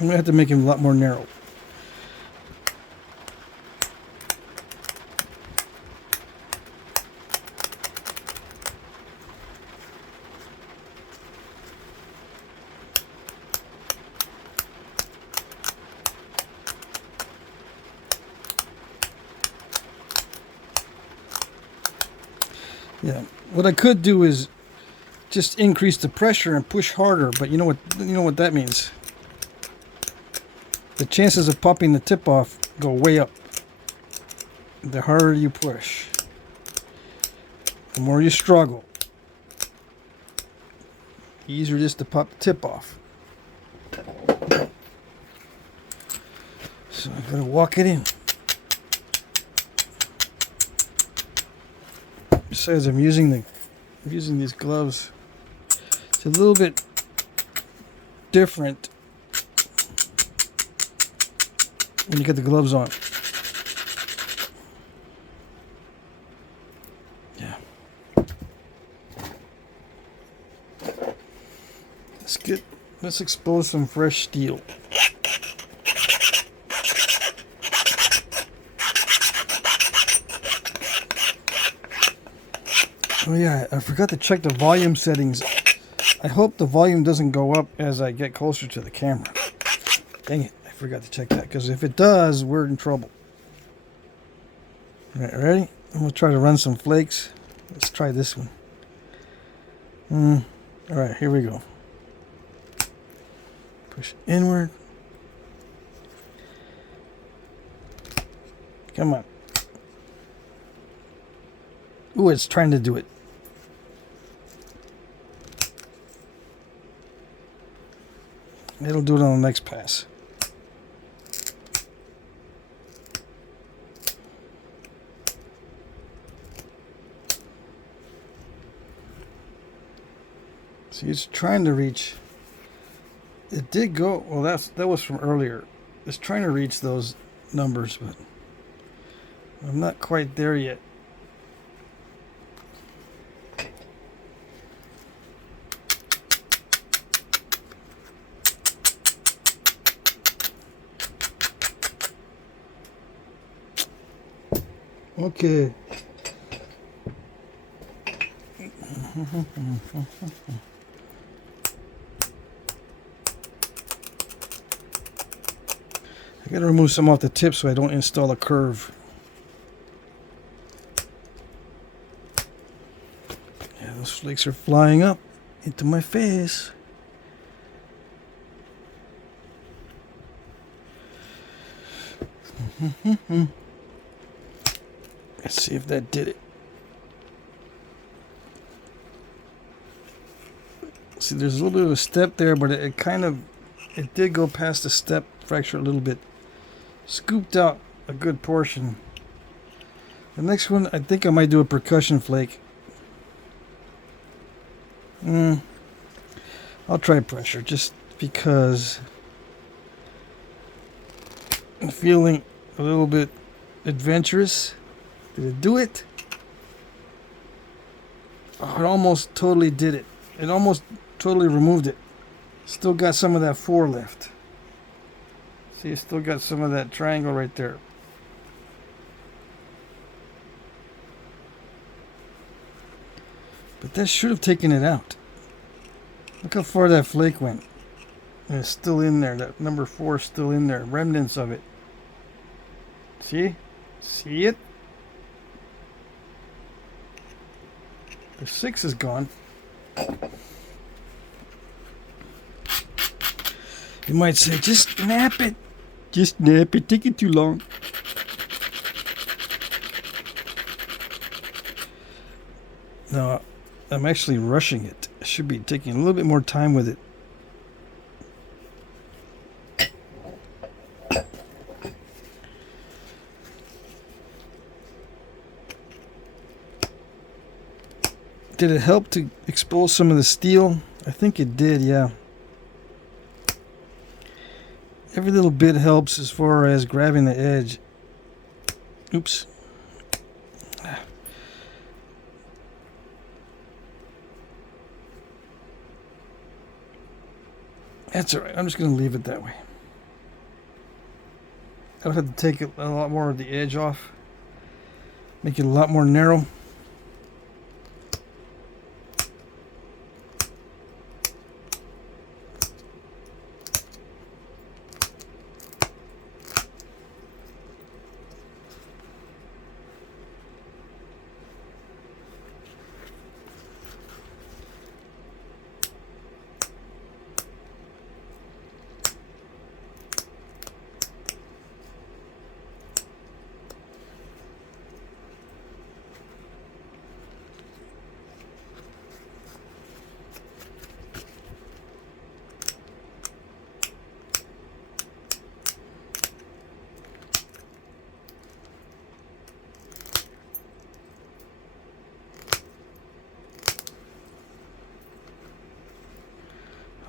I'm gonna have to make him a lot more narrow. Yeah. What I could do is just increase the pressure and push harder, but you know what that means. The chances of popping the tip off go way up. The harder you push, the more you struggle. The easier it is to pop the tip off. So I'm gonna walk it in. Besides, I'm using these gloves. It's a little bit different when you get the gloves on. Yeah. Let's expose some fresh steel. Oh yeah, I forgot to check the volume settings. I hope the volume doesn't go up as I get closer to the camera. Dang it, I forgot to check that, because if it does, we're in trouble. Alright, ready? I'm going to try to run some flakes. Let's try this one. Alright, here we go. Push inward. Come on. Ooh, it's trying to do it. It'll do it on the next pass. See, it's trying to reach. It did go. Well, that was from earlier. It's trying to reach those numbers, but I'm not quite there yet. Okay. I gotta remove some off the tip so I don't install a curve. Yeah, those flakes are flying up into my face. Let's see if that did it. See, there's a little bit of a step there, but it did go past the step fracture a little bit. Scooped out a good portion. The next one, I think I might do a percussion flake. I'll try pressure just because I'm feeling a little bit adventurous. Did it do it? Oh, it almost totally did it. It almost totally removed it. Still got some of that 4 left. See, it's still got some of that triangle right there. But that should have taken it out. Look how far that flake went. And it's still in there. That number 4 is still in there. Remnants of it. See? See it? The 6 is gone. You might say, just snap it. Just snap it. Taking too long. No, I'm actually rushing it. I should be taking a little bit more time with it. Did it help to expose some of the steel? I think it did, yeah. Every little bit helps as far as grabbing the edge. Oops. That's alright. I'm just going to leave it that way. I'll have to take a lot more of the edge off. Make it a lot more narrow.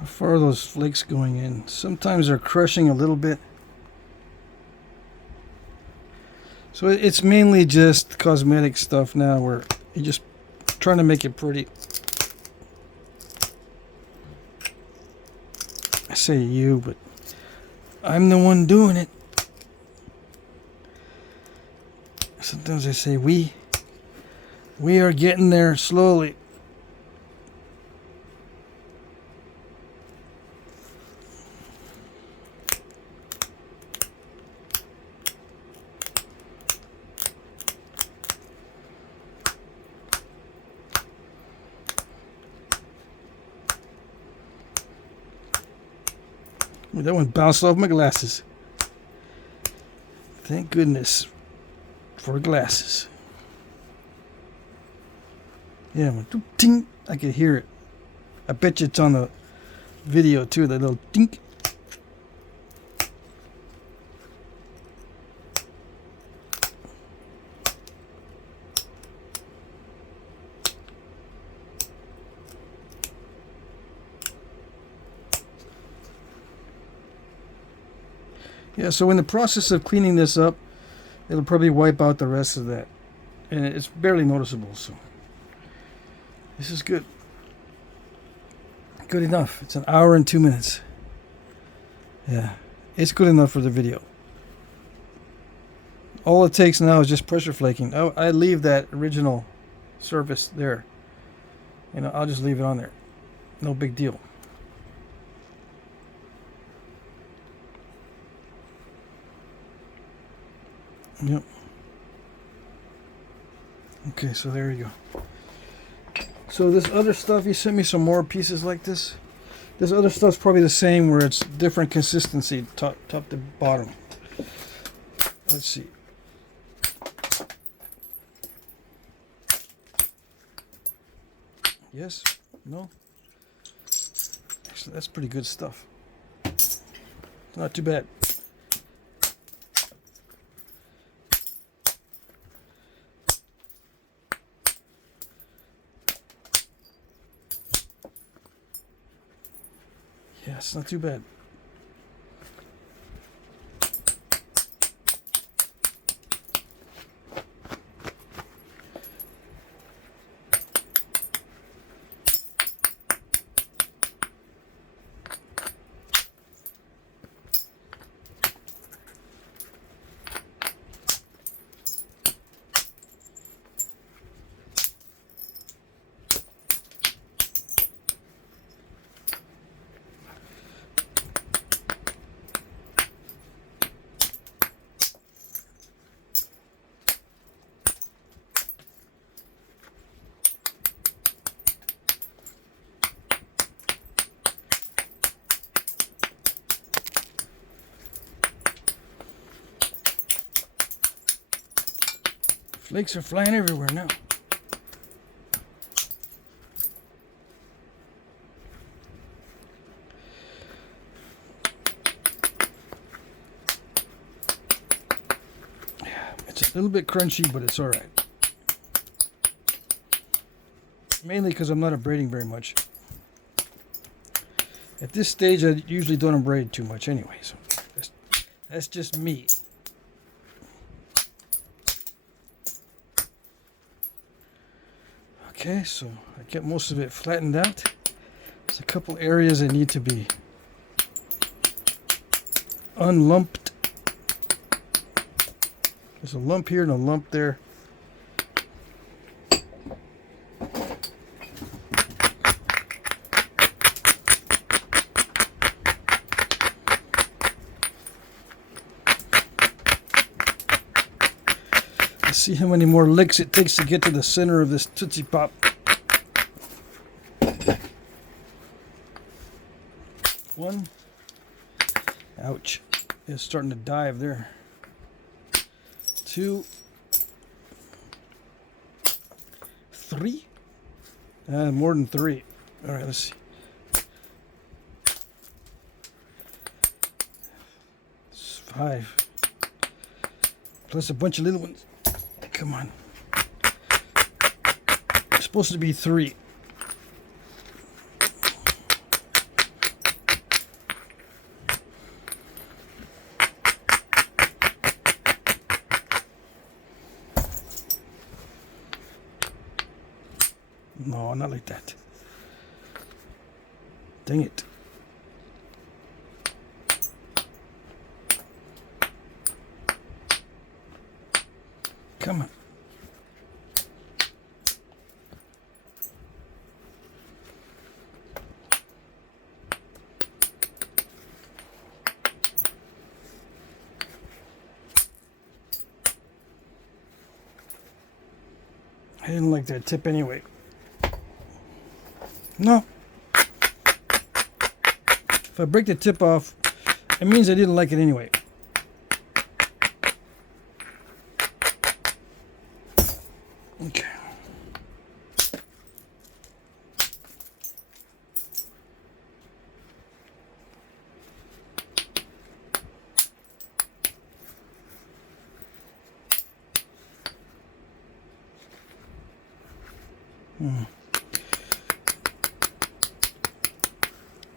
far are those flakes going in? Sometimes they're crushing a little bit. So it's mainly just cosmetic stuff now where you're just trying to make it pretty. I say you, but I'm the one doing it. Sometimes I say we. We are getting there slowly. That one bounced off my glasses. Thank goodness for glasses. Yeah, went ting. I could hear it. I bet you it's on the video too, that little tink. Yeah, so in the process of cleaning this up, it'll probably wipe out the rest of that. And it's barely noticeable, so this is good. Good enough. It's an hour and 2 minutes. Yeah, it's good enough for the video. All it takes now is just pressure flaking. I leave that original surface there. You know, I'll just leave it on there. No big deal. Yep. Okay, so there you go. So this other stuff, you sent me some more pieces like this. This other stuff's probably the same, where it's different consistency, top to bottom. Let's see. Yes? No? Actually, that's pretty good stuff. Not too bad. Yeah, it's not too bad. Flakes are flying everywhere now. Yeah, it's a little bit crunchy, but it's all right. Mainly because I'm not abrading very much. At this stage, I usually don't abrade too much anyway, so that's just me. Okay, so I get most of it flattened out. There's a couple areas that need to be unlumped. There's a lump here and a lump there. See how many more licks it takes to get to the center of this Tootsie Pop. One. Ouch. It's starting to dive there. Two. Three. More than three. All right, let's see. It's 5. Plus a bunch of little ones. Come on. It's supposed to be 3. No, not like that. Dang it. Come on. I didn't like that tip anyway. No. If I break the tip off, it means I didn't like it anyway. Okay.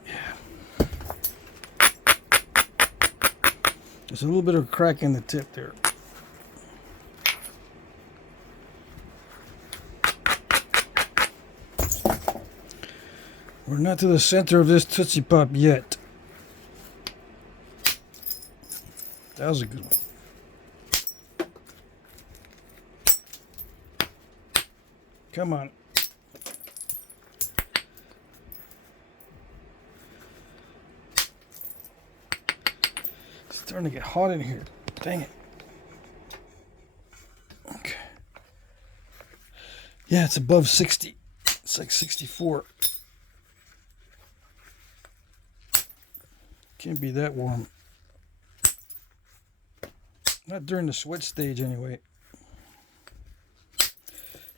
Yeah. There's a little bit of a crack in the tip there. We're not to the center of this Tootsie Pop yet. That was a good one. Come on. It's starting to get hot in here. Dang it. Okay. Yeah, it's above 60. It's like 64. Can't be that warm. Not during the sweat stage anyway.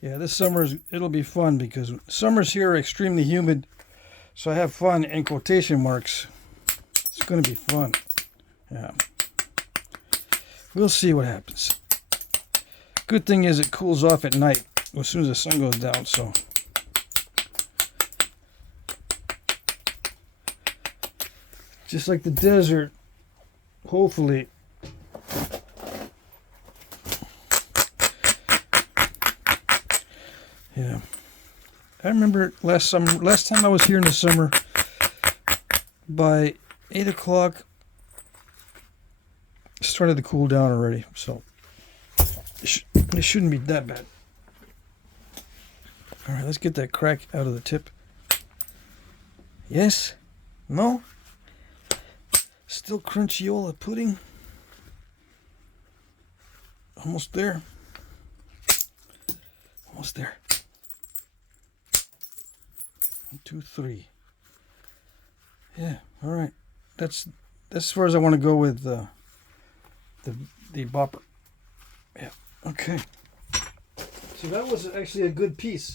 Yeah, this summer it'll be fun because summers here are extremely humid. So I have fun in quotation marks. It's going to be fun. Yeah. We'll see what happens. Good thing is it cools off at night as soon as the sun goes down, so. Just like the desert, hopefully. Yeah. I remember last time I was here in the summer, by 8 o'clock, it started to cool down already, so it shouldn't be that bad. All right, let's get that crack out of the tip. Yes? No? Still crunchyiola pudding. Almost there. Almost there. 1, 2, 3. Yeah, all right. That's as far as I want to go with the bopper. Yeah. Okay. So that was actually a good piece.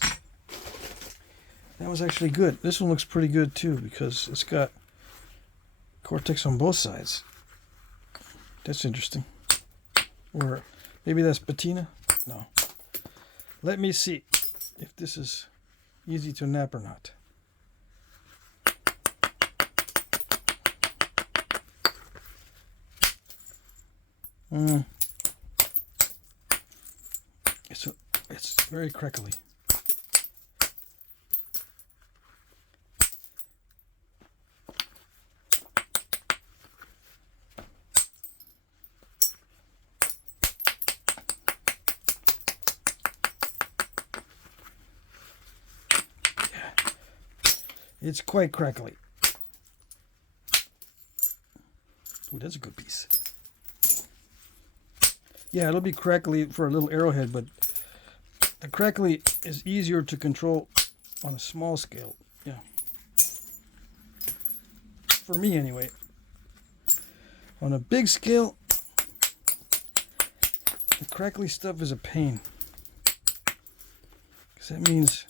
That was actually good. This one looks pretty good too because it's got cortex on both sides. That's interesting. Or maybe that's patina? No. Let me see if this is easy to nap or not. It's very crackly. It's quite crackly. Ooh, that's a good piece. Yeah, it'll be crackly for a little arrowhead, but the crackly is easier to control on a small scale. Yeah. For me, anyway. On a big scale, the crackly stuff is a pain. Because that means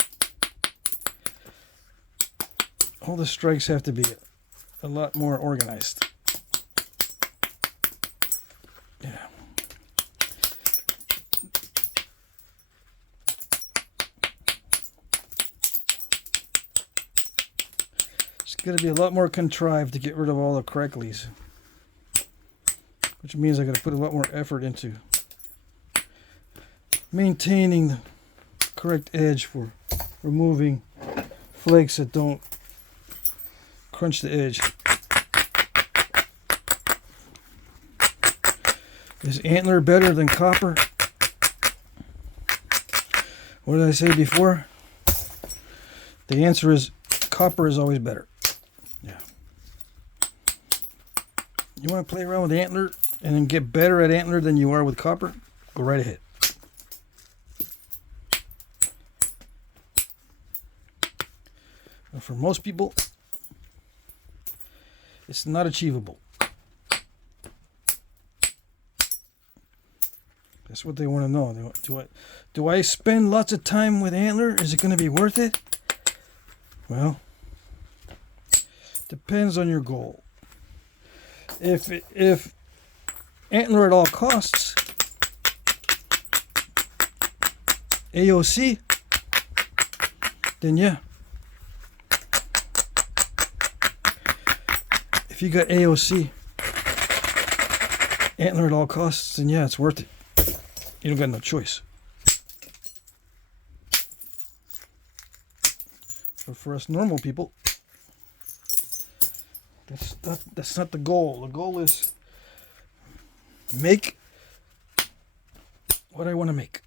all the strikes have to be a lot more organized. Yeah. It's got to be a lot more contrived to get rid of all the cracklies. Which means I got to put a lot more effort into maintaining the correct edge for removing flakes that don't crunch the edge. Is antler better than copper? What did I say before? The answer is copper is always better. Yeah. You want to play around with antler and then get better at antler than you are with copper? Go right ahead. But for most people, it's not achievable. That's what they want to know. Do I spend lots of time with antler? Is it going to be worth it? Well, depends on your goal. If antler at all costs, AOC, then yeah. If you got AOC, antler at all costs, then yeah, it's worth it. You don't got no choice. But for us normal people, that's not the goal. The goal is make what I want to make.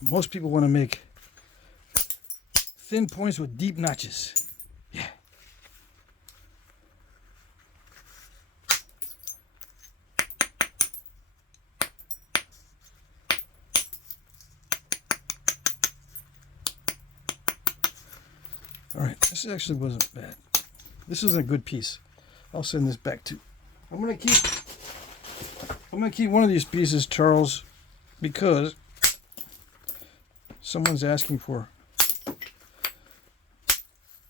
Most people want to make thin points with deep notches. Yeah. All right, this actually wasn't bad. This is a good piece. I'll send this back too. I'm gonna keep one of these pieces, Charles, because someone's asking for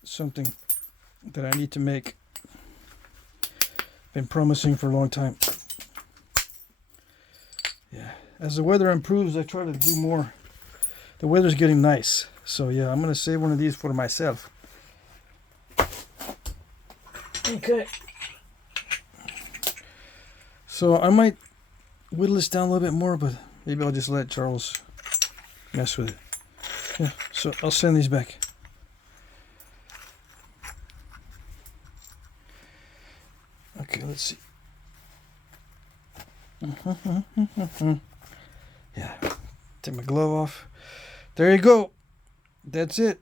something that I need to make. Been promising for a long time. Yeah, as the weather improves, I try to do more. The weather's getting nice, so yeah, I'm gonna save one of these for myself. Okay. So I might whittle this down a little bit more, but maybe I'll just let Charles mess with it. Yeah, so I'll send these back. Okay, let's see. Yeah, take my glove off. There you go. That's it.